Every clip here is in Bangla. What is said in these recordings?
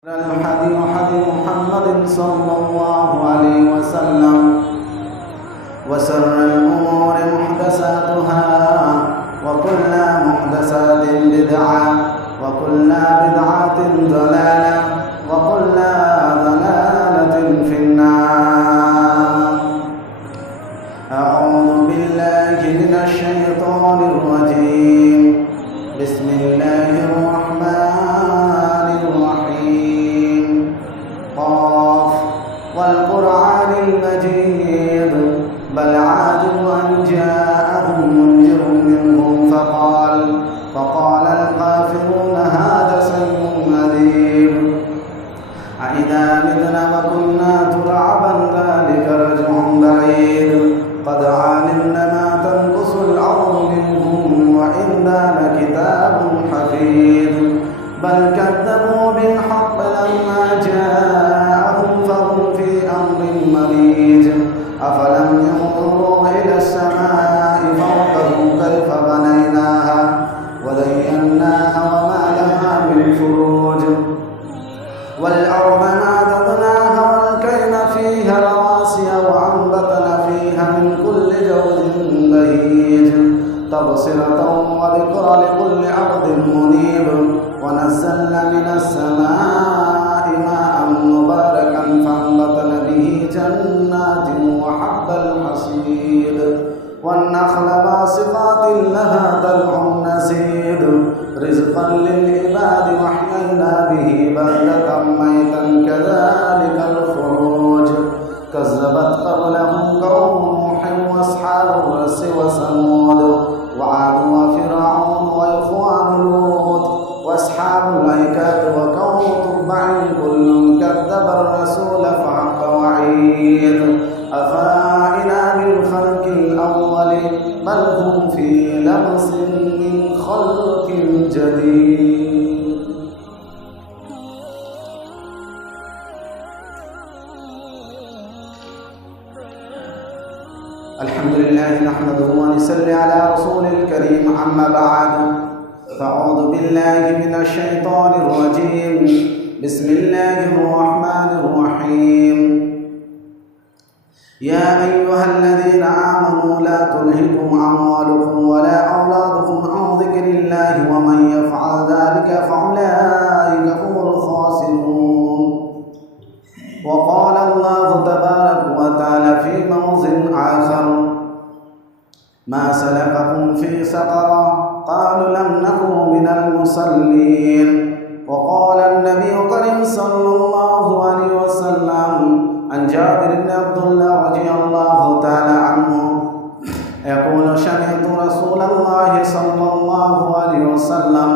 الحدي محمد صلى الله عليه وسلم وسر الأمور محدثاتها وكل محدثات بدعة وكل بدعة ضلالة وكل ضلالة في النار. أعوذ بالله من الشيطان الرجيم. بسم الله الرحمن الرحيم. قاف والقرآن المجيد بل عاجبوا أن جاءهم منذر منهم فقال الكافرون هذا سحر عظيم أإذا متنا وكنا ترابا ذلك رجع بعيد قد علمنا ما تنقص الأرض منهم وإنا لكتاب حفيظ بل كذبوا بالحق لما جاءهم فهم في أمر مريج أفلم ينظروا إلى السماء فوقهم كيف بنيناها وزيناها وما لها من فروج والأرض مددناها والكيل فيها رواسي وأنبتنا فيها من كل زوج بهيج تبصرة وذكرى لكل عبد منيب ونزلنا من السماء ماء مباركا فأنبتنا به جنات وحب الحصيد والنخل باسقات لها طلع نضيد رزقا للعباد وأحيينا به بلدة ميتا كذلك الخروج كذبت قبلهم قوم نوح وأصحاب الرس وثمود وعاد وفرعون وإخوان لوط وأصحاب الأيكة وقوم تبع كل كذب الرسول فحق وعيد أفإنا بالخلق الأول بل هم في لبس من خلق جديد. الحمد لله نحمده ونصلي على رسول الكريم أما بعد فأعوذ بالله من الشيطان الرجيم. بسم الله الرحمن الرحيم. يا أيها الذين آمنوا لا تلهكم أموالكم ولا أولادكم عن ذكر الله ومن يفعل ذلك فأولئك هم الخاسرون. وقال الله تبارك وتعالى في موضع آخر ما سلككم في سقر قالوا لم نكن من المصلين. وقال النبي الكريم صلى الله عليه وسلم عن جابر بن عبد الله رضي الله تعالى عنه يقول سمعت رسول الله صلى الله عليه وسلم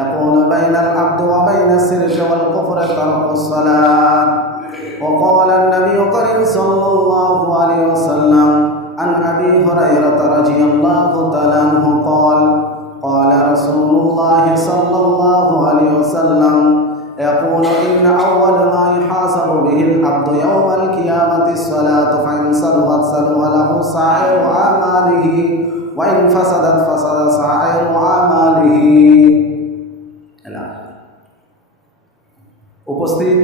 يقول بين العبد وبين الشرك والكفر ترك الصلاة. وقال النبي الكريم صلى الله عليه وسلم عن أبي هريرة رضي الله تعالى عنه قال رسول الله صلى الله عليه وسلم يقول إن أول ما يحاسب به العبد يوم القيامة الصلاة فإن صلحت صلح له سائر أعماله وإن فسدت فسد سائر أعماله. উপস্থিত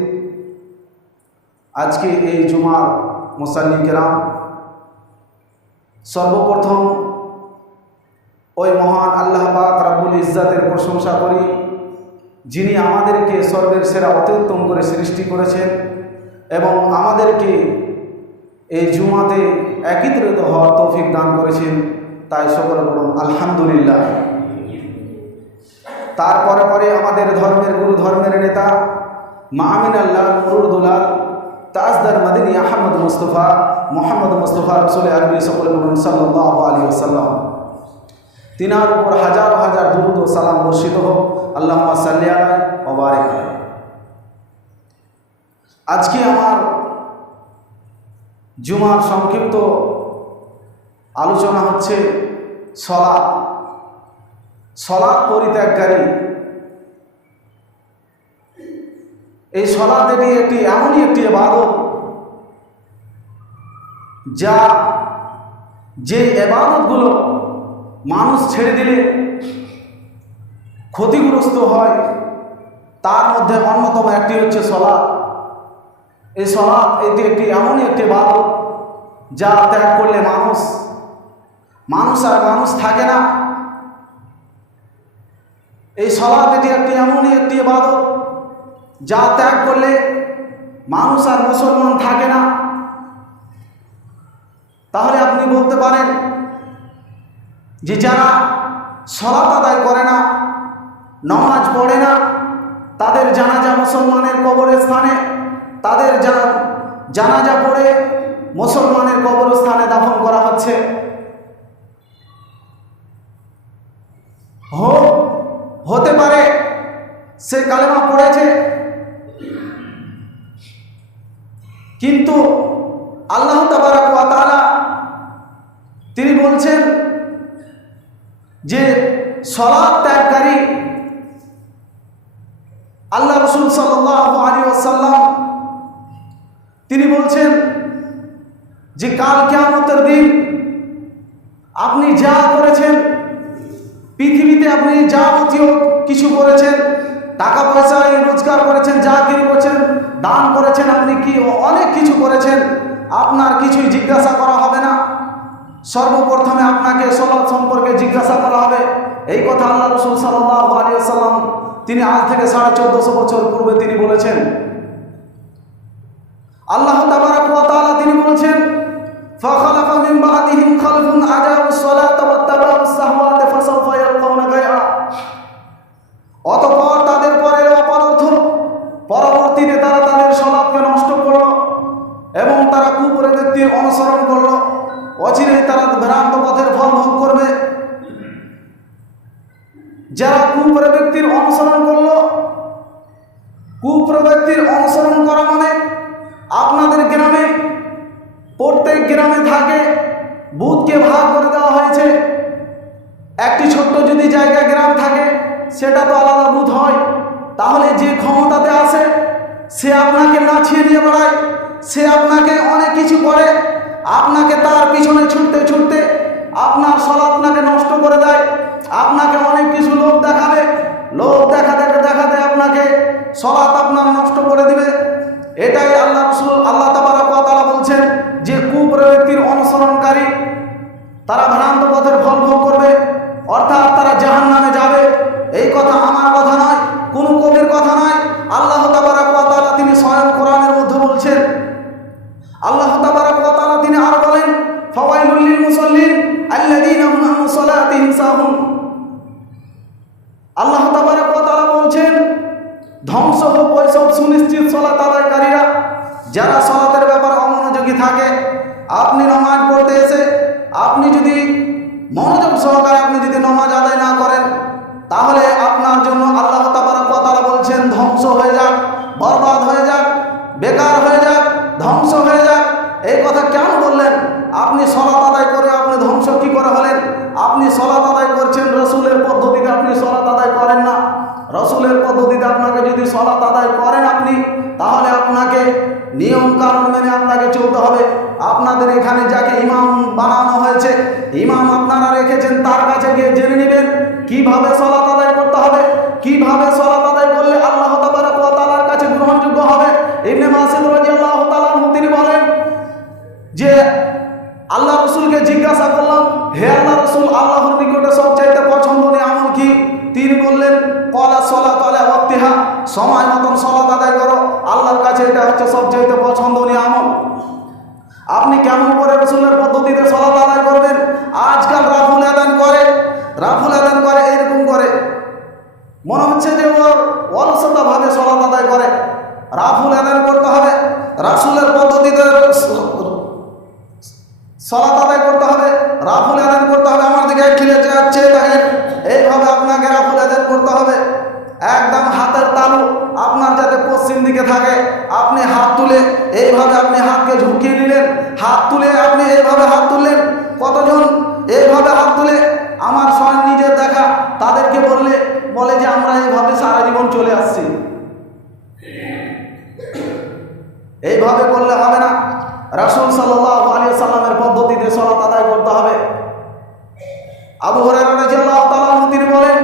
আজকে এই জুমার মুসাল্লি কেরাম, সর্বপ্রথম ওই মহান আল্লাহ পাক রব্বুল ইজ্জাতের প্রশংসা করি যিনি আমাদেরকে স্বর্গের সেরা অত্যুত্তম করে সৃষ্টি করেছেন এবং আমাদেরকে এই জুমাতে একত্রিত হওয়ার তৌফিক দান করেছেন। তাই সকলে বলুন আলহামদুলিল্লাহ। তারপরে পরে আমাদের ধর্মের গুরু, ধর্মের নেতা মাআমিন আল্লাহ নুরুল দুলাল তাজদার মদিনী আহমদ মুস্তফা মোহাম্মদ মুস্তফা রসুল আরবি সকলে বলুন সাল্লাল্লাহু আলাইহি ওয়াসাল্লাম। তিনার উপর হাজার হাজার দুরূদ ও সালাম বর্ষিত হোক। আল্লাহুম্মা সাল্লি আলাইহি ওয়া বারিক আলাইহি। আজকে আমার জুমার সংক্ষিপ্ত আলোচনা হচ্ছে সলাত পরিত্যাগকারী। এই সলাত এটি এমনই একটি ইবাদত যে ইবাদতগুলো মানুষ ছেড়ে দিলে ক্ষতিগ্রস্ত হয় তার মধ্যে অন্যতম একটি হচ্ছে সালাত। এই সালাত এটি একটি এমনই একটি ইবাদত যা ত্যাগ করলে মানুষ আর মানুষ থাকে না। এই সালাত এটি একটি এমনই একটি ইবাদত যা ত্যাগ করলে মানুষ আর মুসলমান থাকে না। তাহলে আপনি বলতে পারেন যে যারা সালাত আদায় করে না, নামাজ পড়ে না, তাদের জানাজা মুসলমানের কবরস্থানে, তাদের জানাজা পড়ে মুসলমানের কবরস্থানে দাফন করা হচ্ছে। হতে পারে সে কালেমা পড়েছে, কিন্তু আল্লাহ তাবারক ওয়া তাআলা তিনি বলছেন যে সালাত ত্যাগকারী আল্লাহ রাসূল সাল্লাল্লাহু আলাইহি ওয়াসাল্লাম তিনি বলছেন যে কাল কিয়ামতের দিন আপনি যা করেছেন, পৃথিবীতে আপনি যাবতীয় কিছু করেছেন, টাকা পয়সা রোজগার করেছেন, চাকরি করেছেন, দান করেছেন, আপনি কি অনেক কিছু করেছেন, আপনার কিছুই জিজ্ঞাসা করা হবে না। সর্বপ্রথমে আপনাকে সালাত সম্পর্কে জিজ্ঞাসা করা হবে। এই কথা আল্লাহ রাসূল সাল্লাল্লাহু আলাইহি ওয়াসাল্লাম তিনি আজ থেকে 1450 বছর পূর্বে তিনি বলেছেন। আল্লাহ তাবারক ওয়া তাআলা তিনি বলেছেন ফাখালাফা মিন বা'দিহিম খালফুন আজাউস সালাতা ওয়াত্তাবাউস শাহওয়াত ফাসাউফা ইয়ালকাউনা গায়আ। অতঃপর তাদের পরে অপদার্থ পরবর্তীতে তারা তাদের সালাতকে নষ্ট করল এবং তারা কুপ্রবৃত্তির অনুসরণ করল। অচিরেই তারা ভ্রান্ত পথের ফল ভোগ করবে। যারা কুপ্রবৃত্তির অনুসরণ করল, কুপ্রবৃত্তির অনুসরণ করা মানে আপনাদের গ্রামে প্রত্যেক গ্রামে থাকে বুথকে ভাগ করে দেওয়া হয়েছে। একটি ছোট্ট যদি জায়গা গ্রাম থাকে সেটা তো আলাদা বুথ হয়। তাহলে যে ক্ষমতাতে আসে সে আপনাকে নাচিয়ে নিয়ে বেড়ায়, সে আপনাকে অনেক কিছু করে, আপনাকে তার পিছনে ছুটতে ছুটতে আপনার সালাত আপনাকে নষ্ট করে দেয়, আপনাকে অনেক কিছু লোভ দেখাবে, লোভ দেখাতে দেখাতে আপনাকে সালাত আপনার নষ্ট করে দিবে। এটাই আল্লাহ তাবারক ওয়া তাআলা বলছেন যে কুপ্রবৃত্তির অনুসরণকারী তারা ভ্রান্ত পথের ফল ভোগ করবে, অর্থাৎ তারা জাহান্নামে যাবে। এই কথা আমার কথা নয়, কোনো কবির কথা নয়, আল্লাহ তাবারক ওয়া তাআলা তিনি স্বয়ং কোরআনের মধ্যে বলছেন। আল্লাহ তাবারক ওয়া তাআলা তিনি আরো বলেন ফাওয়াইলুল লিল মুসাল্লিন আল্লাযীনা হুম আন সালাতিহিম সাহুন। আল্লাহ তাবারক ওয়া তাআলা বলছেন ধ্বংস হোক ওই সব সুনিশ্চিত সালাত আদায়কারীরা যারা সালাতের ব্যাপারে অমনোযোগী থাকে। আপনি নামাজ পড়তে এসে আপনি যদি মনোযোগ সহকারে আপনি যদি নামাজ আদায় না করেন তাহলে আপনার জন্য আল্লাহ তাবারক ওয়া তাআলা বলছেন ধ্বংস হয়ে যাক, বরবাদ হয়ে যাক, বেকার হয়ে যাক, ধ্বংস হয়ে যাক। এই কথা কেন বললেন? আপনি সালাত আদায় করে আপনি ধ্বংস কি করে হলেন? আপনি সালাত আদায় করছেন রাসূলের পদ্ধতিতে, আপনি সালাত আদায় করেন না। রাসূলের পদ্ধতিতে আপনাকে যদি সালাত আদায় করেন আপনি, তাহলে আপনাকে নিয়ম কানুন মেনে আপনাকে চলতে হবে। আপনাদের এখানে যাকে ইমাম বানানো হয়েছে, ইমাম আপনারা রেখেছেন, তার কাছে গিয়ে জেনে নেবেন কিভাবে সালাত আদায় করতে হবে, কিভাবে সালাত আদায় করলে আল্লাহ তাবারক ওয়া তাআলার কাছে গ্রহণযোগ্য হবে। ইবনে মাসউদ রাদিয়াল্লাহু তাআলা তিনি বলেন যে আল্লাহ রাসূলকে জিজ্ঞাসা করলাম, হে আল্লাহ রাসূল, আল্লাহর নিকটে সবচাইতে পছন্দনীয় আমল কি? তিনি বললেন ক্বালা সালাতু আলা ওয়াক্তিহা, সময় মতন সালাত আদায় করো, আল্লাহর কাছে এটা হচ্ছে সবচাইতে পছন্দনীয় আমল। আপনি কেমন করে রাসূলের পদ্ধতিতে সালাত আদায় করবেন? আজকাল রাফুল আযান করে এরকম করে, মনে হচ্ছে যে ওর অলসতা ভাবে সালাত আদায় করে। রাফুল আযান করতে হবে, রাসূলের পদ্ধতিতে সালাত আদায় করতে হবে, রাফুল আযান করতে হবে। আমার দিকে ঠেলে যাচ্ছে দেখেন, এইভাবে আপনাকে রাফুল আযান করতে হবে। একদম হাতের তালু আপনার যাতে পশ্চিম দিকে থাকে, আপনি হাত তুলে এইভাবে আপনি হাতকে ঝুঁকিয়ে নিলেন, হাত তুলে আপনি এইভাবে হাত তুললেন। কতজন এইভাবে হাত তুলে আমার স্বয়ং নিজের দেখা তাদেরকে বলে যে আমরা এইভাবে সারা জীবন চলে আসছি। এইভাবে করলে হবে না। রাসূল সাল্লাল্লাহু আলাইহি ওয়াসাল্লামের পদ্ধতিতে সালাত আদায় করতে হবে। আবু হুরায়রা রাদিয়াল্লাহু তাআলা তিনি বলেন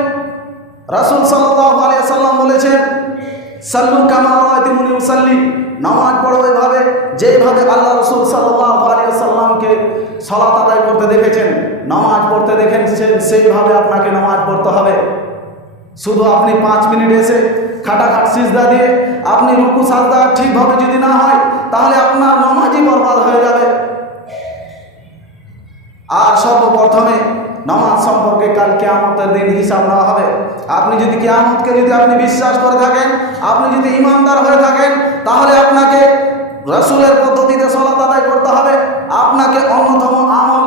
রাসূল সাল্লাল্লাহু আলাইহি ওয়াসাল্লাম বলেছেন সাল্লু কামা রাআইতুমুনি উসাল্লি, নামাজ পড়ো ওইভাবে যেভাবে আল্লাহ রাসূল সাল্লাল্লাহু আলাইহি ওয়াসাল্লামকে সালাত আদায় করতে দেখেছেন, নামাজ পড়তে দেখেছেন, সেইভাবে আপনাকে নামাজ পড়তে হবে। শুধু আপনি 5 মিনিট এসে খাটাখাট সিজদা দিয়ে আপনি রুকু সাজদা ঠিকভাবে যদি না হয়, তাহলে আপনার নামাজই বরবাদ হয়ে যাবে। আর সর্বপ্রথমে নামাজ সম্পর্কে কাল কিয়ামতের দিন হিসাব নেওয়া হবে। আপনি যদি কিয়ামতকে যদি আপনি বিশ্বাস করে থাকেন, আপনি যদি ঈমানদার হয়ে থাকেন, তাহলে আপনাকে রাসূলের পদ্ধতিতে সালাত আদায় করতে হবে। আপনাকে অন্যতম আমল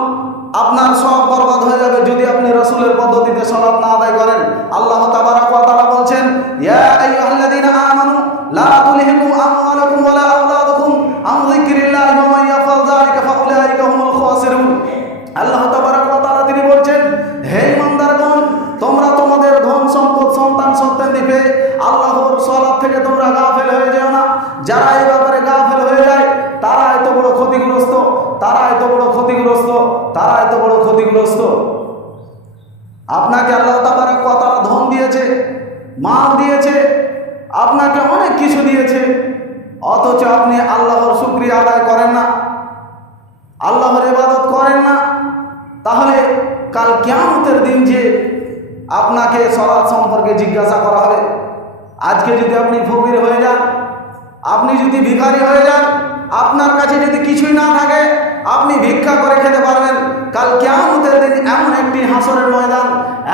আপনার সব বরবাদ হয়ে যাবে যদি আপনি রাসূলের পদ্ধতিতে সালাত না আদায় করেন। আল্লাহ তাবারাক ওয়া তাআলা বলছেন, ইয়া আইয়ুহাল্লাযীনা আমানু লা তুলহিকুম আমওয়ালুকুম ওয়া লা আওলাদুকুম আন যিকরিল্লাহি ওয়া মান ইয়াফআল যালিকা ফাউলাইকা হুমুল খাসিরুন। আল্লাহ তাবারাক ওয়া তাআলা তিনি বলছেন, হে ঈমানদারগণ, তোমরা তোমাদের ধন সম্পদ সন্তান সন্ততি পেয়ে আল্লাহর সালাত থেকে তোমরা গাফেল হয়ে যেও না। যারা এই ব্যাপারে গাফেল হয়ে যায় তারা এত বড় ক্ষতিগ্রস্ত, তারা এত বড় ক্ষতিগ্রস্ত, তারা এত বড় ক্ষতিগ্রস্ত। আপনাকে আল্লাহ তাবারাক ওয়া তাআলা ধন দিয়েছে, মাল দিয়েছে, আপনাকে অনেক কিছু দিয়েছে, অথচ আপনি আল্লাহর শুকরিয়া আদায় করেন না, আল্লাহর ইবাদত করেন না। তাহলে কাল কিয়ামতের দিন যে আপনাকে সালাত সম্পর্কে জিজ্ঞাসা করা হবে। আজকে যদি আপনি ফকির হয়ে যান, আপনি যদি ভিখারি হয়ে যান, আপনার কাছে যদি কিছুই না থাকে, আপনি ভিক্ষা করে খেতে পারবেন। কাল কিয়ামতের দিন এমন একটি হাসরের ময়দান,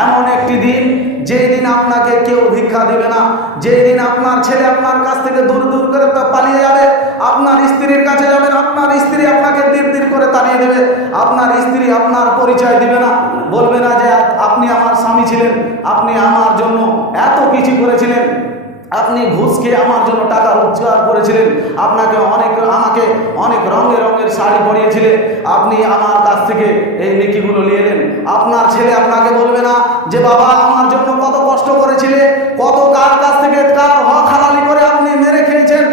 এমন একটি দিন যেই দিন আপনাকে কেউ ভিক্ষা দিবে না, যেই দিন আপনার ছেলে আপনার কাছ থেকে দূর দূর করে পালিয়ে যাবে, আপনার স্ত্রীর কাছে যাবেন, আপনার স্ত্রী আপনাকে ধীর ধীর করে তাড়িয়ে দেবে, আপনার স্ত্রী আপনার পরিচয় দিবে না, বলবে না যে আপনি আমার স্বামী ছিলেন, আপনি আমার জন্য এত কিছু করেছিলেন, আপনি ঘুষ খেয়ে আমার জন্য টাকা রোজগার করেছিলেন, আমাকে অনেক রঙের শাড়ি পরিয়েছিলেন, আপনি আমার কাছ থেকে এই নেকিগুলো নিয়ে এলেন। আপনার ছেলে আপনাকে বলবে না যে বাবা আমার জন্য কত কষ্ট করেছিলে, কত কার কাছ থেকে কার হক হালালি করে আপনি মেরে খেয়েছেন,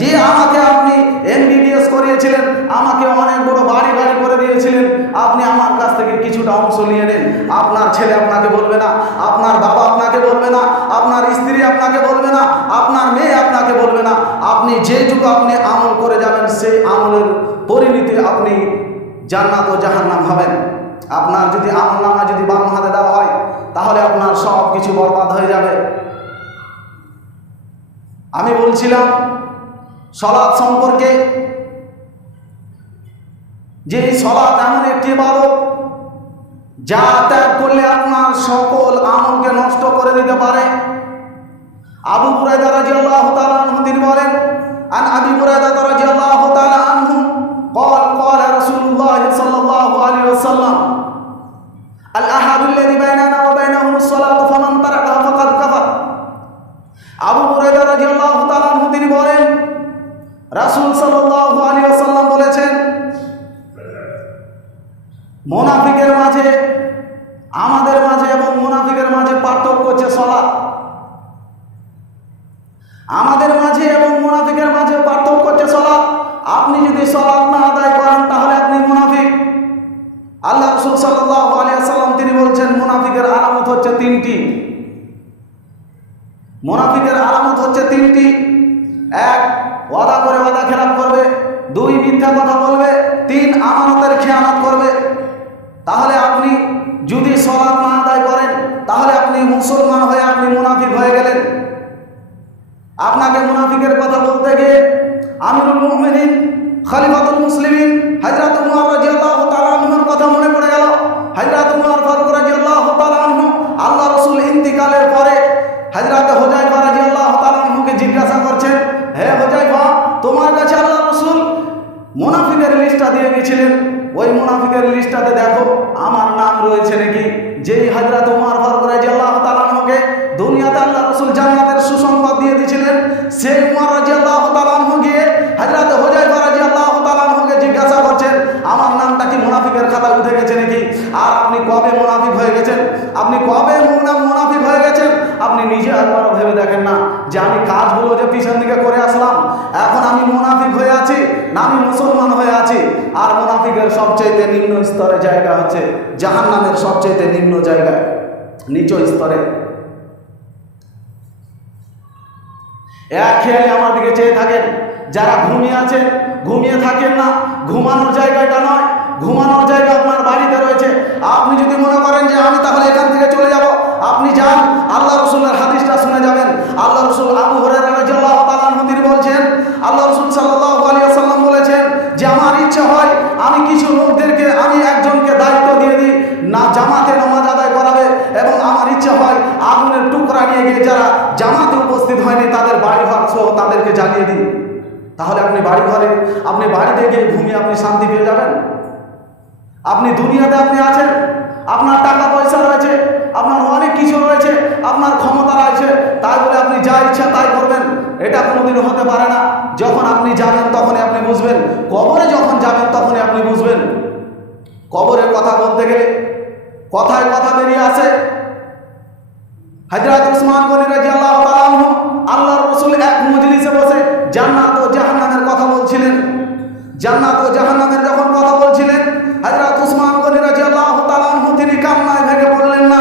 যে আমাকে আপনি MBBS করিয়েছিলেন, আমাকে অনেক বড় বাড়ি করে দিয়েছিলেন, আপনি আমার কাছ থেকে কিছুটা অংশ নিয়ে নেন। আপনার ছেলে আপনাকে বলবে না, আপনার বাবা আপনাকে বলবে না, আপনার স্ত্রী আপনাকে বলবে না, আপনার মেয়ে আপনাকে বলবে না। আপনি যেটুকু আপনি আমল করে যাবেন, সেই আমলের পরিণতি আপনি জান্নাত ও জাহান্নাম হবেন। আপনার যদি আমলনামা যদি বাম হাতে দেওয়া হয়, তাহলে আপনার সব কিছু বরবাদ হয়ে যাবে। আমি বলছিলাম সালাত সম্পর্কে, যে সালাত এমন একটি ইবাদত যা ত্যাগ করলে আপনার সকল আমলকে নষ্ট করে দিতে পারে। আবু হুরায়রা রাদিয়াল্লাহু তাআলা আনহু তিনি বলেন, আন আবি হুরায়রা রাদিয়াল্লাহু তাআলা আনহু قال قال رسول الله صلى الله عليه وسلم الأحد الذي بيننا وبينهم الصلاة فمن تركها فقد كفر। আবু হুরায়রা রাদিয়াল্লাহু তাআলা আনহু তিনি বলেন, রাসূল সাল্লাল্লাহু আলাইহি ওয়াসাল্লাম বলেছেন, মুনাফিকের মাঝে, আমাদের মাঝে এবং মুনাফিকের মাঝে পার্থক্য হচ্ছে সালাত। আমাদের মাঝে এবং মুনাফিকের মাঝে পার্থক্য হচ্ছে সালাত। আপনি যদি সালাত না আদায় করেন তাহলে আপনি মুনাফিক। আল্লাহ রাসূল সাল্লাল্লাহু আলাইহি ওয়াসাল্লাম তিনি বলছেন, মুনাফিকের আলামত হচ্ছে 3টি। মুনাফিকের আলামত হচ্ছে 3টি। 1, ওয়াদা করে ওয়াদা খেলাপ করবে। 2, মিথ্যা কথা বলবে। 3, আমানতের খেয়ানত করবে। তাহলে আপনি যদি সালাত না আদায় করেন, তাহলে আপনি মুসলমান হয়ে আপনি মুনাফিক হয়ে গেলেন। আপনাকে মুনাফিকের কথা বলতে গিয়ে আমিরুল মুমিনিন খলিফাতুল মুসলিমিন হযরত উমর রাদিয়াল্লাহু তাআলা আনহুর কথা মনে পড়ে গেল। হযরত উমর ফারুক রাদিয়াল্লাহু তাআলা আনহু আল্লাহ রাসূল ইন্তিকালের পরে হযরত হুযায়ফা রাদিয়াল্লাহু তাআলা আনহুকে জিজ্ঞাসা করছেন, হে হুযায়ফা, তোমার কাছে আল্লাহ রাসূল মুনাফিকের লিস্টটা দিয়ে গিয়েছিলেন, ওই মুনাফিকের লিস্টটাতে দেখো আমার নাম রয়েছে নাকি। যেই হযরত উমর ফারুক রাদিয়াল্লাহু তাআলা আনহুকে দুনিয়াতে আল্লাহ রাসূল জান্নাতের সুসংবাদ দিয়ে দিয়েছিলেন, সেই উমর রাদিয়াল্লাহু তাআলা আনহু গিয়ে হযরত হুযায়ফা রাদিয়াল্লাহু তাআলা আনহুকে জিজ্ঞাসা করছেন, আমার নামটা কি মুনাফিকের খাতায় উঠে গেছে নাকি? আর আপনি কবে মুনাফিক হয়ে গেছেন? আপনি কবে মুনাফিক হয়ে গেছেন? আপনি নিজে একবারও ভেবে দেখেন না যে আমি কাজগুলো যে পিছন দিকে করে আসলাম, এখন আমি মুনাফিক হয়ে আছি না আমি মুসলমান হয়ে আছি? আর মুনাফিকের সবচেয়ে নিম্ন স্তরে জায়গা হচ্ছে জাহান্নামের সবচেয়ে নিম্ন জায়গায়, নিচু স্তরে। এক খেয়ালে আমার দিকে চেয়ে থাকেন। যারা ঘুমিয়ে আছেন, ঘুমিয়ে থাকেন না, ঘুমানোর জায়গাটা নয়, ঘুমানোর জায়গা আপনার বাড়িতে রয়েছে। আপনি যদি মনে করেন যে আমি তাহলে এখান থেকে চলে যাব, আপনি যান, আল্লাহ রসুলের হাদিসটা শুনে যাবেন। আল্লাহ রসুল আবু হুরায়রা রাদিয়াল্লাহু তাআলা আনহু তিনি বলছেন, আল্লাহ রসুল সাল্লাল্লাহু আলাইহি ওয়াসাল্লাম বলেছেন যে আমার ইচ্ছা হয় আমি কিছু লোকদেরকে, আমি একজনকে দায়িত্ব দিয়ে দিই না জামাতে নামাজ আদায় করাবে, এবং আমার ইচ্ছা হয় আগুনের টুকরা নিয়ে গিয়ে যারা জামাতে উপস্থিত হয়নি তাদের বাড়িঘর সহ তাদেরকে জ্বালিয়ে দিই। তাহলে আপনি বাড়িঘরে, আপনি বাড়িতে গিয়ে ঘুমিয়ে আপনি শান্তি পেয়ে যাবেন। আপনি দুনিয়াতে আপনি আছেন, আপনার টাকা পয়সা রয়েছে, আপনার অনেক কিছু রয়েছে, আপনার ক্ষমতা রয়েছে, তাই বলে আপনি যা ইচ্ছা তাই করবেন, এটা কোনোদিন হতে পারে না। যখন আপনি যাবেন তখনই আপনি বুঝবেন, কবরে যখন যাবেন তখনই আপনি বুঝবেন। কবরের কথা বলতে গেলে কথায় কথা বেরিয়ে আসে। হযরত উসমান গনি রাদিয়াল্লাহু তাআলা আনহু আল্লাহর রাসূল এক মজলিসে বসে জান্নাত ও জাহান্নামের কথা বলছিলেন। জান্নাত ও জাহান্নামের যখন কথা বলছিলেন, হযরত উসমান গনি রাদিয়াল্লাহু তাআলা আনহু তিনি কান্নায় ভেঙে পড়লেন না।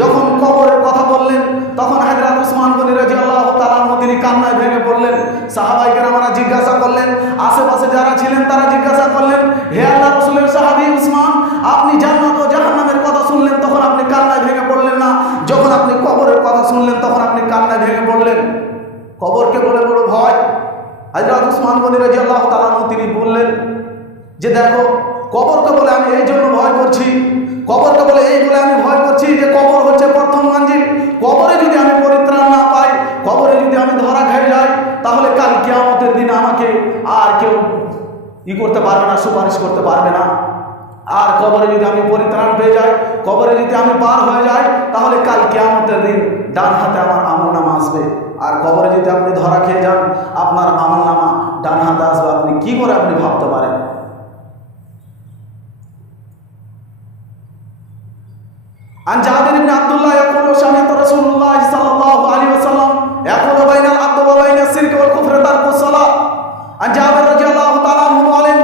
যখন কবরের কথা বললেন তখন হযরত উসমান গনি রাদিয়াল্লাহু তাআলা আনহু তিনি কান্নায় ভেঙে পড়লেন। সাহাবায়ে কেরামরা জিজ্ঞাসা করলেন, আশেপাশে যারা ছিলেন তারা জিজ্ঞাসা করলেন, হে আল্লাহর রাসূলের সাহাবী উসমান, আপনি জান্নাত ও জাহান্নামের কথা শুনলেন তখন আপনি কান্নায় ভেঙে পড়লেন না, যখন আপনি কবরের কথা শুনলেন তখন আপনি কান্নায় ভেঙে পড়লেন? কবরকে বলে বড় ভয়। হযরত উসমান গনি রাদিয়াল্লাহু তাআলা আনহু তিনি বললেন যে দেখো, কবরকে বলে আমি এই জন্য ভয় করছি, কবরকে বলে এই বলে আমি ভয় করছি যে কবর হচ্ছে প্রথম মঞ্জিল। কবরে যদি আমি পরিত্রাণ না পাই, কবরে যদি আমি ধরা খেয়ে যাই, তাহলে কাল কিয়ামতের দিন আমাকে আর কেউ করতে পারবে না, সুপারিশ করতে পারবে না। আর কবরে যদি আমি পরিত্রাণ পেয়ে যাই, কবরে যদি আমি পার হয়ে যাই, তাহলে কাল কিয়ামতের দিন ডান হাতে আমার আমলনামা আসবে। আর কবরে যদি আপনি ধরা খেয়ে যান, আপনার আমলনামা ডান হাতে আসবে, আপনি কি করে আপনি ভাবতে পারেন? عن جابر بن عبد الله يقول سمعت رسول الله صلى الله عليه وسلم يقول بين العبد وبين الشرك والكفر ترك الصلاة। عن جابر رضي الله تعالى عنه বলেন,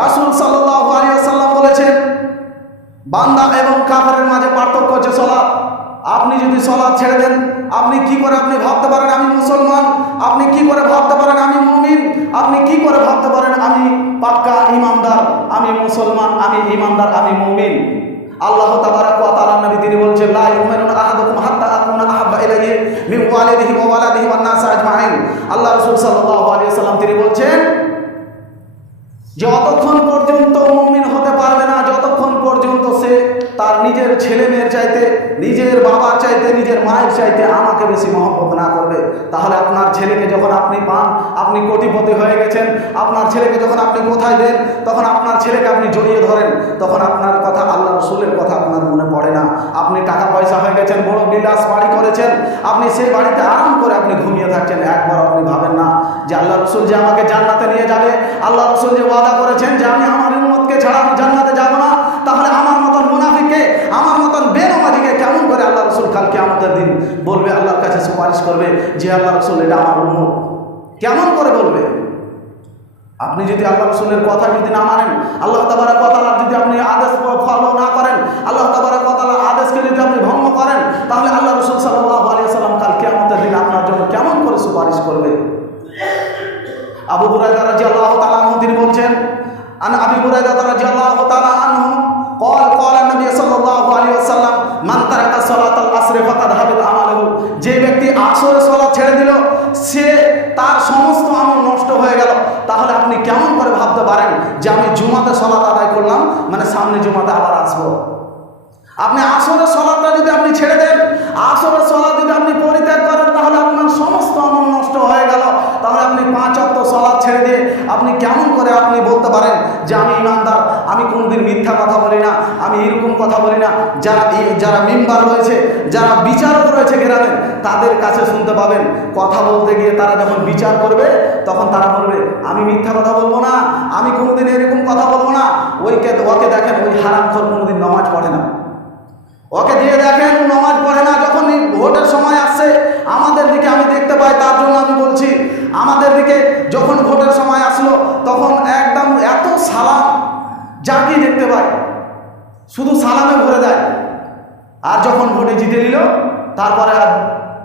রাসূল সাল্লাল্লাহু আলাইহি ওয়াসাল্লাম বলেছেন, বান্দা এবং কাফেরের মাঝে পার্থক্য হচ্ছে সালাত। আপনি যদি সালাত ছেড়ে দেন, আপনি কি করে আপনি ভাবতে পারেন আমি মুসলমান? আপনি কি করে ভাবতে পারেন আমি মুমিন? আপনি কি করে ভাবতে পারেন আমি পাক্কা ঈমানদার, আমি মুসলমান, আমি ঈমানদার, আমি মুমিন? আল্লাহ তাবারাক ওয়া তাআলা নবী তিনি বলছেন, লা ইউমিনু আহাদুকুম হাত্তা আকুনা আহাব্বা ইলাইহি মিন ওয়ালিদিহি ওয়া ওয়ালাদিহি ওয়ান নাস আজমাইন। আল্লাহ রাসূল সাল্লাল্লাহু আলাইহি ওয়াসাল্লাম তিনি বলছেন যে যতক্ষণ পর্যন্ত মুমিন হতে পারবে না, যতক্ষণ পর্যন্ত সে তার নিজের ছেলে মেয়ের চাইতে, নিজের বাবার চাইতে, নিজের মায়ের চাইতে আমাকে বেশি মহব্বত না করবে। তাহলে আপনার ছেলেকে যখন আপনি পান, আপনি কোটিপতি হয়ে গেছেন, আপনার ছেলেকে যখন আপনি কোথায় দেন, তখন আপনার ছেলেকে আপনি জড়িয়ে ধরেন, তখন আপনার কথা, আল্লাহ রাসূলের কথা আপনার মনে পড়ে না। আপনি টাকা পয়সা হয়ে গেছেন, বড় বিলাস বাড়ি করেছেন, আপনি সেই বাড়িতে আরাম করে আপনি ঘুমিয়ে থাকছেন, একবার আপনি ভাবেন না যে আল্লাহ রাসূল যে আমাকে জান্নাতে নিয়ে যাবে, আল্লাহ রাসূল যে ওয়াদা করেছেন যে আমি আমার উম্মতকে ছাড়া আমি জান্নাতে যাব না, তাহলে আমার মতন মুনাফিককে, আমার মতন বেনামাজিকে কেমন করে আল্লাহ রাসূল কাল কিয়ামতের দিন বলবে, আল্লাহর কাছে সুপারিশ করবে যে আল্লাহ রাসূল এটা আমার উম্মত? কেমন করে বলবে? আপনি যদি আল্লাহ রাসূলের কথা যদি না মানেন, আল্লাহ তাবারাক ওয়া তাআলা যদি আপনি আদেশ ফলো না করেন, আল্লাহ তাবারাক ওয়া তাআলার আদেশকে যদি আপনি ভঙ্গ করেন, তাহলে আল্লাহ রাসূল সাল্লাল্লাহু আলাইহি ওয়াসাল্লাম কাল কিয়ামতের দিন আপনার জন্য কেমন করে সুপারিশ করবে? আবু হুরায়রা রাদিয়াল্লাহু তাআলা আনহু তিনি বলছেন, আন আবি হুরায়রা রাদিয়াল্লাহু তাআলা আনহু قال قال النبي صلى الله عليه وسلم من ترك صلاه العصر فقد حبط عمله। যে ব্যক্তি আসরের সালাত ছেড়ে দিল, সে তার সমস্ত আমল নষ্ট হয়ে গেল। তাহলে আপনি কেমন করে ভাবতে পারেন যে আমি জুমাতে সালাত আদায় করলাম, মানে সামনে জুমাতে আবার আসবো? আপনি আসরের সালাতটা যদি আপনি ছেড়ে দেন, আসরের সালাত যদি আপনি পরিত্যাগ করেন, তাহলে আপনার সমস্ত আমল নষ্ট হয়ে গেল। তাহলে আপনি 5 ওয়াক্ত সালাত ছেড়ে দিয়ে আপনি কেমন করে আপনি বলতে পারেন যে আমি ঈমানদার, আমি কোনোদিন মিথ্যা কথা বলি না, আমি এরকম কথা বলি না? যারা মেম্বার রয়েছে, যারা বিচারক রয়েছে গ্রামের, তাদের কাছে শুনতে পাবেন কথা বলতে গিয়ে তারা যখন বিচার করবে তখন তারা বলবে আমি মিথ্যা কথা বলবো না, আমি কোনোদিন এরকম কথা বলবো না। ওকে দেখেন, ওই হারামখোর কোনোদিন নামাজ পড়ে না, ওকে দিয়ে দেখেন নামাজ পড়ে না। যখন ভোটের সময় আসছে আমাদের দিকে আমি দেখতে পাই, তার জন্য আমি বলছি, আমাদের দিকে যখন ভোটের সময় আসলো তখন একদম এত সালাম যাকে দেখতে পাই শুধু সালামে ভরে দেয়। আর যখন ভোটে জিতে নিল তারপরে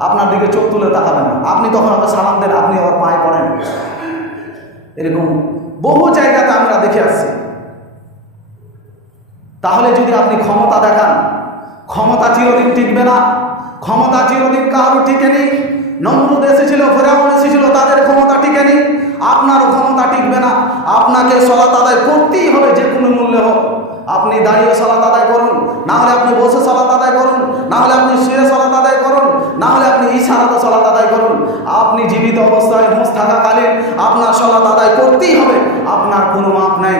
আপনার দিকে চোখ তুলে তাকাবে না। আপনি তখন আবার সালাম দেন, আপনি আবার পায়ে পড়েন। এরকম বহু জায়গাতে আমরা দেখে আসছি। তাহলে যদি আপনি ক্ষমতা দেখান, ক্ষমতা চিরদিন টিকবে না। ক্ষমতা চিরদিন কারো টিকে নেই। নমরুদ এসেছিল, ফেরাউন এসেছিল, তাদের ক্ষমতা টিকে নেই। আপনারও ক্ষমতা টিকবে না। আপনাকে সালাত আদায় করতেই হবে, যে কোনো মূল্যে হোক। আপনি দাঁড়িয়ে সালাত আদায় করুন, না হলে আপনি বসে সালাত আদায় করুন, না হলে আপনি শুয়ে সালাত আদায় করুন, না হলে আপনি ইশারাতে সালাত আদায় করুন। আপনি জীবিত অবস্থায় হুঁশ থাকাকালীন আপনার সালাত আদায় করতেই হবে, আপনার কোনো মাপ নেই।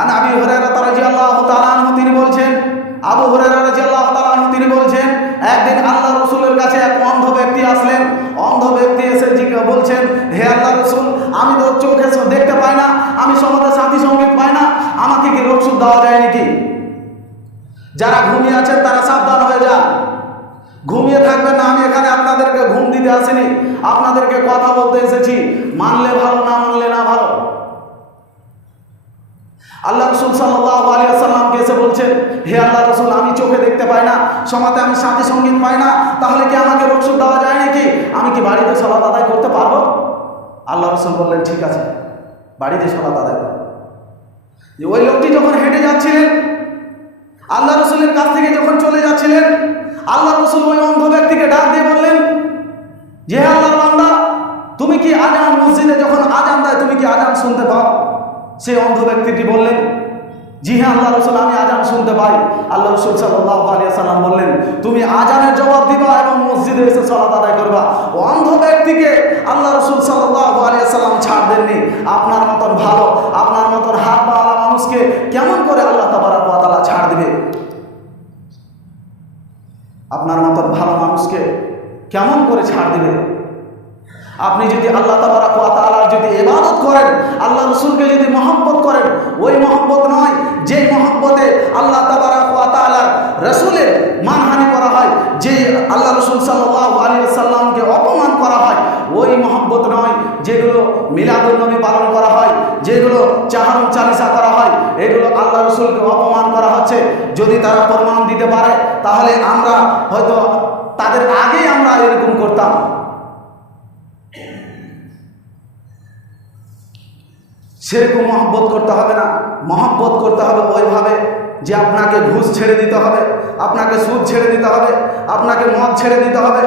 আন আবি হুরায়রা রাদিয়াল্লাহু তাআলা আনহু তিনি বলছেন, আবু হুরায়রা রাদিয়াল্লাহু তাআলা আনহু তিনি বলছেন, একদিন আল্লাহ রাসূলের কাছে এক অন্ধ ব্যক্তি আসলেন। অন্ধ ব্যক্তি এসে বলছেন, হে আল্লাহ রাসূল, আমি তো চোখে দেখতে পাই না, আমি সমাজে সাথী সঙ্গীত পাই না, আমাকে কি রোগশোক দেওয়া যায় নাকি? যারা ঘুমিয়ে আছেন তারা সাবধান হয়ে যান, ঘুমিয়ে থাকবেন না। আমি এখানে আপনাদেরকে ঘুম দিতে আসিনি, আপনাদেরকে কথা বলতে এসেছি। মানলে ভালো, না মানলে না ভালো। আল্লাহ রাসূল সাল্লাল্লাহু আলাইহি ওয়াসাল্লামকে এসে বলছেন, হে আল্লাহ রাসূল, আমি চোখে দেখতে পাই না, সমাজে আমি সাথী সঙ্গীত পাই না, তাহলে কি আমাকে রোগশোক দেওয়া যায় নাকি? আমি কি বাড়িতে সালাত আদায় করতে পারবো? আল্লাহ রাসূল বললেন, ঠিক আছে, বাড়িতে সালাত আদায় করো। ওই লোকটি যখন হেঁটে যাচ্ছিলেন, আল্লাহ রাসূলের কাছ থেকে যখন চলে যাচ্ছিলেন, আল্লাহ রাসূল ওই অন্ধ ব্যক্তিকে ডাক দিয়ে বললেন, যে হে আল্লাহর বান্দা, তুমি কি আজান, মসজিদে যখন আজান দেয় তুমি কি আজান শুনতে পাও? সেই অন্ধ ব্যক্তিটি বললেন, জি হ্যাঁ আল্লাহ রাসূল, আমি আজান শুনতে পাই। আল্লাহ রাসূল সাল্লাল্লাহু আলাইহি ওয়াসাল্লাম বললেন, তুমি আজানের জবাব দিবা এবং মসজিদে এসে সালাত আদায় করবা। অন্ধ ব্যক্তিকে আল্লাহ রাসূল সাল্লাল্লাহু আলাইহি ওয়াসাল্লাম ছাড় দেননি। আপনার মতন ভালো, আপনার মতন হাত পাওয়া মানুষকে কেমন করে আল্লাহ তাবারক ওয়া তাআলা ছাড় দিবে? আপনার মতন ভালো মানুষকে কেমন করে ছাড় দিবে? আপনি যদি আল্লাহ তাবারক ওয়া তাআলার যদি ইবাদত করেন, আল্লাহ রাসূলকে যদি মহব্বত করেন, ওই মহব্বত নয় যে মহব্বতে আল্লাহ তাবারক ওয়া তাআলার রাসূলের মানহানি করা হয়, যে আল্লাহ রাসূল সাল্লাল্লাহু আলাইহি ওয়াসাল্লামকে অপমান করা হয়, ওই মহব্বত নয় যেগুলো মিলাদুন নবী পালন করা হয়, যেগুলো চাহারুম চালিসা করা হয়, এগুলো আল্লাহ রাসূলকে অপমান করা হচ্ছে। যদি তারা প্রমাণ দিতে পারে তাহলে আমরা হয়তো তাদের আগেই আমরা এরকম করতাম। সেরকম মহব্বত করতে হবে না। মহব্বত করতে হবে ওইভাবে যে আপনাকে ঘুষ ছেড়ে দিতে হবে, আপনাকে সুদ ছেড়ে দিতে হবে, আপনাকে মদ ছেড়ে দিতে হবে,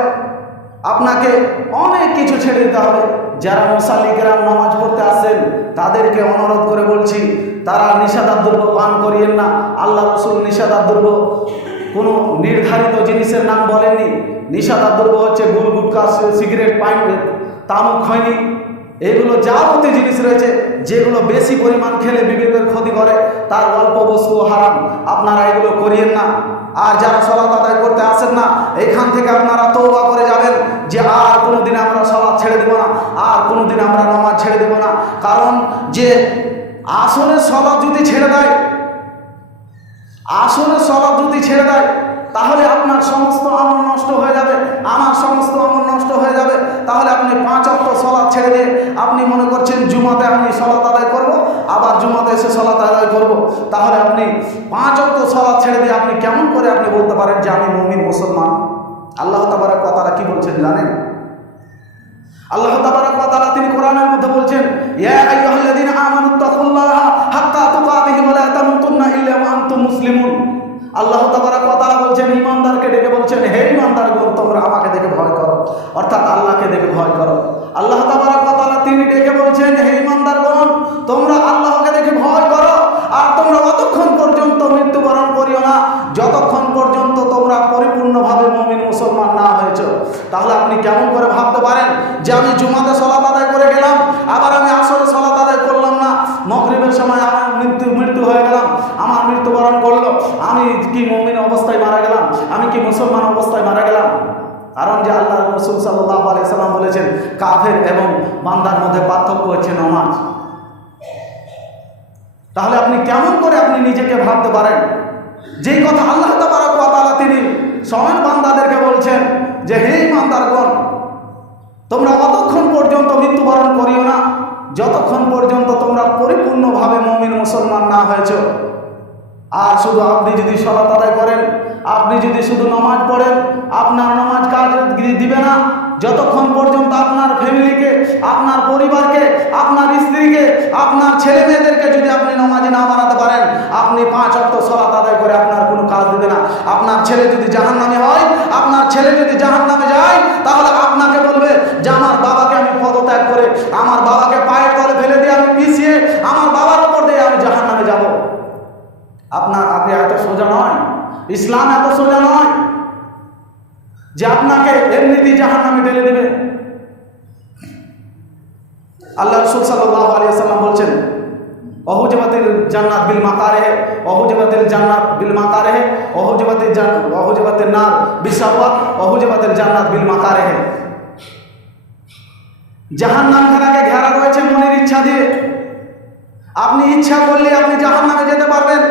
আপনাকে অনেক কিছু ছেড়ে দিতে হবে। যারা মুসাল্লি কেরাম নামাজ পড়তে আসেন তাদেরকে অনুরোধ করে বলছি, তারা নিষেধাজ্ঞা পান করিয়েন না। আল্লাহ রাসূল নিষেধাজ্ঞা কোনো নির্ধারিত জিনিসের নাম বলেননি। নিষেধাজ্ঞা হচ্ছে গুল, গুটকা, সিগারেট, পাইন, তামাক, খৈনি, এগুলো যাবতীয় জিনিস রয়েছে যেগুলো বেশি পরিমাণ খেলে বিবেকের ক্ষতি করে, তার অল্প বস্তু হারাম। আপনারা এগুলো করিয়েন না। আর যারা সালাত আদায় করতে আসেন না, এখান থেকে আপনারা তওবা করে যাবেন যে আর কোনোদিন আমরা সালাত ছেড়ে দেব না, আর কোনোদিন আমরা নামাজ ছেড়ে দেব না। কারণ যে আসরের সালাত যদি ছেড়ে দেয়, আসরের সালাত যদি ছেড়ে দেয়, তাহলে আপনার সমস্ত আমল নষ্ট হয়ে যাবে, আমার সমস্ত আমল নষ্ট হয়ে যাবে। তাহলে আপনি 5 ওয়াক্ত সালাত ছেড়ে দিয়ে আপনি মনে করছেন জুমাতে আমি সালাত আদায় করব, আবার জুমাতে এসে সালাত আদায় করব, তাহলে আপনি 5 ওয়াক্ত সালাত ছেড়ে দিয়ে আপনি কেমন করে আপনি বলতে পারেন যে আমি মুমিন মুসলমান? আল্লাহ তাবারক ওয়া তাআলা কি বলছেন জানেন? আল্লাহ তাবারক ওয়া তাআলা তিনি কোরআনের মধ্যে বলছেন, ইয়া আইয়ুহাল্লাযীনা আমানুত্তাকুল্লাহা হাক্কা তুকাতিহি ওয়া লা তামুতুন্না ইল্লা ওয়া আনতুম মুসলিমুন। আল্লাহ তাবারক ওয়া তাআলা বলছেন, ঈমানদারকে ডেকে বলছেন, হে ঈমানদারগণ, তোমরা আমাকে দেখে ভয় করো, অর্থাৎ আল্লাহকে দেখে ভয় করো। আল্লাহ তাবারক ওয়া তাআলা তিনি ডেকে বলছেন, হে ঈমানদারগণ, তোমরা আল্লাহকে দেখে ভয় করো, আর তোমরা অতক্ষণ পর্যন্ত মৃত্যুবরণ করিও না যতক্ষণ পর্যন্ত তোমরা পরিপূর্ণভাবে মুমিন মুসলমান না হয়েছো। তাহলে আপনি কেমন করে ভাবতে পারেন যে আমি জুমাতে সালাত আদায় করে গেলাম, আবার আমি আসরে সালাত আদায় করলাম না, মাগরিবের সময় আমার মৃত্যু হয়ে গেলাম, আমার মৃত্যুবরণ করলো, আমি কি মুমিন অবস্থায় মারা গেলাম, আমি কি মুসলমান অবস্থায় মারা গেলাম? কারণ যে আল্লাহ রাসূল সাল্লাল্লাহু আলাইহি সাল্লাম বলেছেন, কাফের এবং বান্দার মধ্যে পার্থক্য হচ্ছে নামাজ। তাহলে আপনি কেমন করে আপনি নিজেকে ভাবতে পারেন যেই কথা আল্লাহ তাবারক ওয়া তাআলা তিনি স্বয়ং বান্দাদেরকে বলছেন যে হে ঈমানদারগণ, তোমরা অতক্ষণ পর্যন্ত মৃত্যুবরণ করিও না যতক্ষণ পর্যন্ত তোমরা পরিপূর্ণভাবে মুমিন মুসলমান না হয়েছো। আর শুধু আপনি যদি সালাত আদায় করেন, আপনি যদি শুধু নামাজ পড়েন, আপনার নামাজ কাজ দিবে না যতক্ষণ পর্যন্ত আপনার ফ্যামিলিকে, আপনার পরিবারকে, আপনার স্ত্রীকে, আপনার ছেলে মেয়েদেরকে যদি আপনি নামাজি না বানাতে পারেন, আপনি 5 ওয়াক্ত সালাত আদায় করে আপনার কোনো কাজ দিবে না। আপনার ছেলে যদি জাহান্নামী হয়, আপনার ছেলে যদি জাহান্নামে যায়, তাহলে আপনাকে বলবে যে আমার বাবাকে আমি পদত্যাগ করে, আমার বাবাকে পায়ের তলে ফেলে দিয়ে আমি পিছিয়ে আমার বাবার উপর দিয়ে আমি জাহান্নামে যাব। আপনি এত সোজা নয়, ইসলাম এত সোজা নয় যে আপনাকে এমনিতেই জাহান্নামে ঠেলে দেবে। আল্লাহ রাসূল সাল্লাল্লাহু আলাইহি ওয়াসাল্লাম বলছেন, অহুজবাতিল জান্নাত বিল মাকারিহ, অহুজবাতিল জান্নাত বিল মাকারিহ, অহুজবাতিল নার বিসাওয়াত, অহুজবাতিল জান্নাত বিল মাকারিহ। জাহান্নামখানাকে ঘেরা রয়েছে মনের ইচ্ছা দিয়ে। আপনি ইচ্ছা করলে আপনি জাহান্নামে যেতে পারবেন।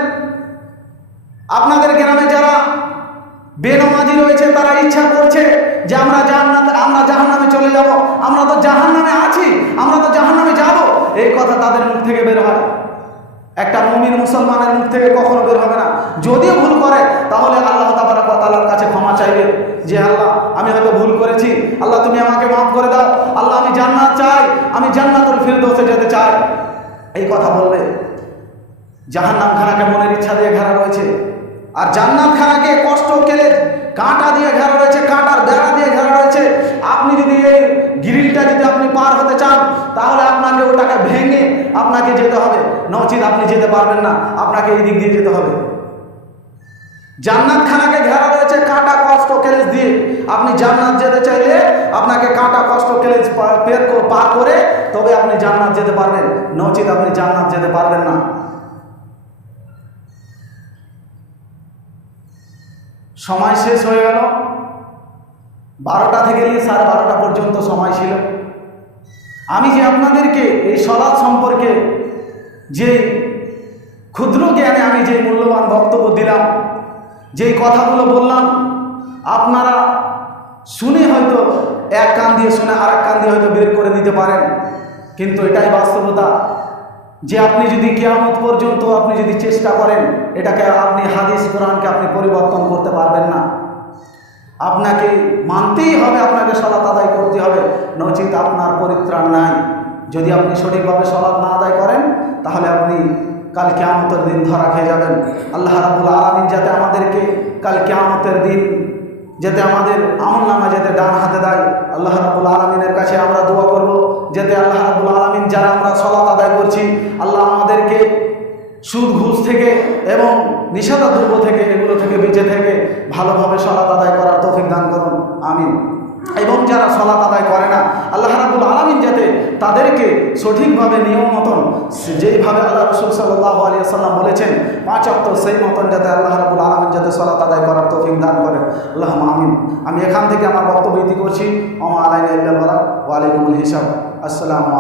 আপনাদের গ্রামে যারা বেনামাজি রয়েছে তারা ইচ্ছা করছে যে আমরা জাহান্নামে চলে যাব, আমরা তো জাহান্নামে আছি, আমরা তো জাহান্নামে যাব, এই কথা তাদের মুখ থেকে বের হয়। একটা মুমিন মুসলমানের মুখ থেকে কখনো বের হবে না। যদিও ভুল করে তাহলে আল্লাহ তাবারক ওয়া তাআলার কাছে ক্ষমা চাইবে যে আল্লাহ আমি হয়তো ভুল করেছি, আল্লাহ তুমি আমাকে মাফ করে দাও, আল্লাহ আমি জান্নাত চাই, আমি জান্নাতুল ফিরদৌসে যেতে চাই, এই কথা বলবে। জাহান্নামখানাকে মনের ইচ্ছা দিয়ে ঘেরা রয়েছে, আর জান্নাতখানাকে কষ্ট কেলে কাঁটা দিয়ে ঘেরা রয়েছে, কাঁটার বেড়া দিয়ে ঘেরা রয়েছে। আপনি যদি এই গ্রিলটা যদি আপনি পার হতে চান, তাহলে আপনাকে ওটাকে ভেঙে আপনাকে যেতে হবে, নচিত আপনি যেতে পারবেন না, আপনাকে এই দিক দিয়ে যেতে হবে। জান্নাতখানাকে ঘেরা রয়েছে কাঁটা কষ্ট কেলেজ দিয়ে। আপনি জান্নাত যেতে চাইলে আপনাকে কাঁটা কষ্ট কেলেজ পার করে তবে আপনি জান্নাত যেতে পারবেন, নচিত আপনি জান্নাত যেতে পারবেন না। সময় শেষ হয়ে গেল। 12টা থেকে নিয়ে 12:30 পর্যন্ত সময় ছিল। আমি যে আপনাদেরকে এই সালাত সম্পর্কে যে ক্ষুদ্র জ্ঞানে আমি যে মূল্যবান বক্তব্য দিলাম, যেই কথাগুলো বললাম, আপনারা শুনে হয়তো এক কান দিয়ে শুনে আর এক কান দিয়ে হয়তো বের করে দিতে পারেন, কিন্তু এটাই বাস্তবতা যে আপনি যদি কিয়ামত পর্যন্ত আপনি যদি চেষ্টা করেন, এটাকে আপনি হাদিস কোরআনকে আপনি পরিবর্তন করতে পারবেন না। আপনাকে মানতেই হবে, আপনাকে সালাত আদায় করতে হবে, নচিত আপনার পরিত্রাণ নাই। যদি আপনি সঠিকভাবে সালাত না আদায় করেন, তাহলে আপনি কাল কিয়ামতের দিন ধরা খেয়ে যাবেন। আল্লাহ রাব্বুল আলামিন যাতে আমাদেরকে কাল কিয়ামতের দিন যাতে আমাদের আমলনামা যাতে ডান হাতে দেয়, আল্লাহ রাব্বুল আলামিনের কাছে আমরা দোয়া করব যাতে আল্লাহ রাব্বুল আলামিন যারা আমরা সালাত আদায় করছি, আল্লাহ আমাদেরকে সুদ ঘুষ থেকে এবং নিষেধাজ্ঞা থেকে এগুলো থেকে বেঁচে থেকে ভালোভাবে সালাত আদায় করার তৌফিক দান করুন, আমিন। এবং যারা সালাত আদায় করে না, আল্লাহ রাব্বুল আলামিন যাতে তাদেরকে সঠিকভাবে নিয়ম মতন যেইভাবে আল্লাহ রাসূল সাল্লাল্লাহু আলাইহি ওয়াসাল্লাম বলেছেন 5 ওয়াক্ত সেই মতন যাতে আল্লাহ রাব্বুল আলামিন যাতে সালাত আদায় করার তৌফিক দান করেন, আল্লাহুম্মা আমিন। আমি এখান থেকে আমার বক্তব্য ইতি করছি। ওয়া মা আলাইনা ইল্লাল বালাগ ওয়া আলাইকুমুল হিসাব। আসসালামু